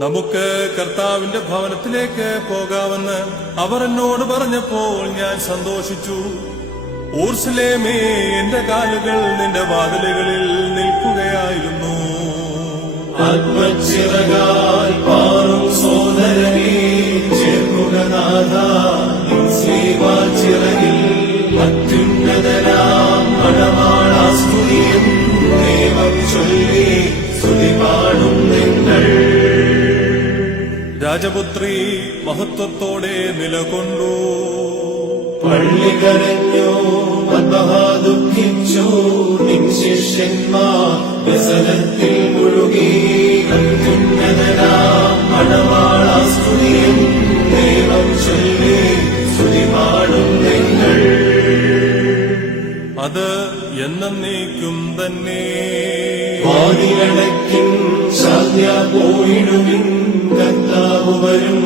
നമുക്ക് കർത്താവിന്റെ ഭവനത്തിലേക്ക് പോകാമെന്ന് അവർ എന്നോട് പറഞ്ഞപ്പോൾ ഞാൻ സന്തോഷിച്ചു. ഊർശലേമേ, എന്റെ കാലുകൾ നിന്റെ വാതിലുകളിൽ നിൽക്കുകയായിരുന്നു. ആത്മച്ചിറകാൽ പാറും സോദരനെ ചേർക്കുക നാഥാ, ചിറകിൽ അത്യുന്നതനാം മണവാളാസ്തുതിയും ദൈവം ചൊല്ലി സ്തുതി പാടും നിങ്ങൾ. രാജപുത്രി മഹത്വത്തോടെ നിലകൊണ്ടു. പള്ളി കരഞ്ഞു, മദ്ബഹാ ദുഃഖിച്ചു, നിൻ ശിഷ്യന്മാർ വ്യസനത്തിൽ മുഴുകി. അത്യുന്നതനാം മണവാളാസ്തുതിയും ദൈവം ചൊല്ലി സ്തുതി പാടും നിങ്ങൾ. അത് എന്നേക്കും തന്നെ. വാതിലടയ്ക്കും, ശാന്യ പോയിടുവിൻ, കർത്താവ് വരും,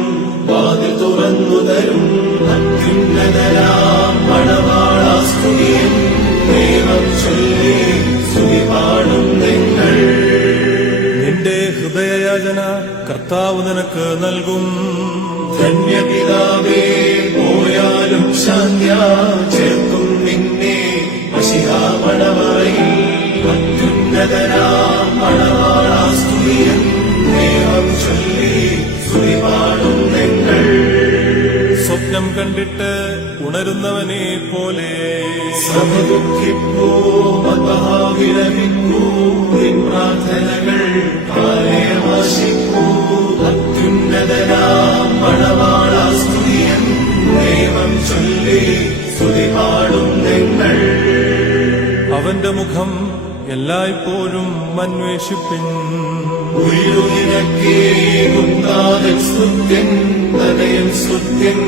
വാതിൽ തുറന്നു തരും. അത്യുന്നതനാം മണവാളാസ്തുതിയും ദൈവം ചൊല്ലി സ്തുതി പാടും നിങ്ങൾ. നിന്റെ ഹൃദയയാചന കർത്താവ് നിനക്ക് നൽകും. ധന്യപിതാവേ, പോയാലും ശാന്യ ചേർക്കും നിന്നെ മണവറയിൽ. അത്യുന്നതനാം മണവാളാസ്തുതിയും ദൈവം ചൊല്ലി സ്തുതി പാടും നിങ്ങൾ. സ്വപ്നം കണ്ടിട്ട് ഉണരുന്നവനെ പോലെ സഭ ദുഃഖിപ്പൂ, വിലപിക്കൂ, നിൻ പ്രാർത്ഥനകൾ ആലയവാസിക്കൂ. അത്യുന്നതനാം മണവാളാസ്തുതിയും ദൈവം ചൊല്ലി സ്തുതി പാടും നിങ്ങൾ. അവന്റെ മുഖം എല്ലായ്പ്പോഴും അന്വേഷിപ്പിൻ. ഉയരുനിരക്കേ ഗുണ്ടാതൻ സ്തുത്യൻ, തനയൻ സ്തുത്യൻ,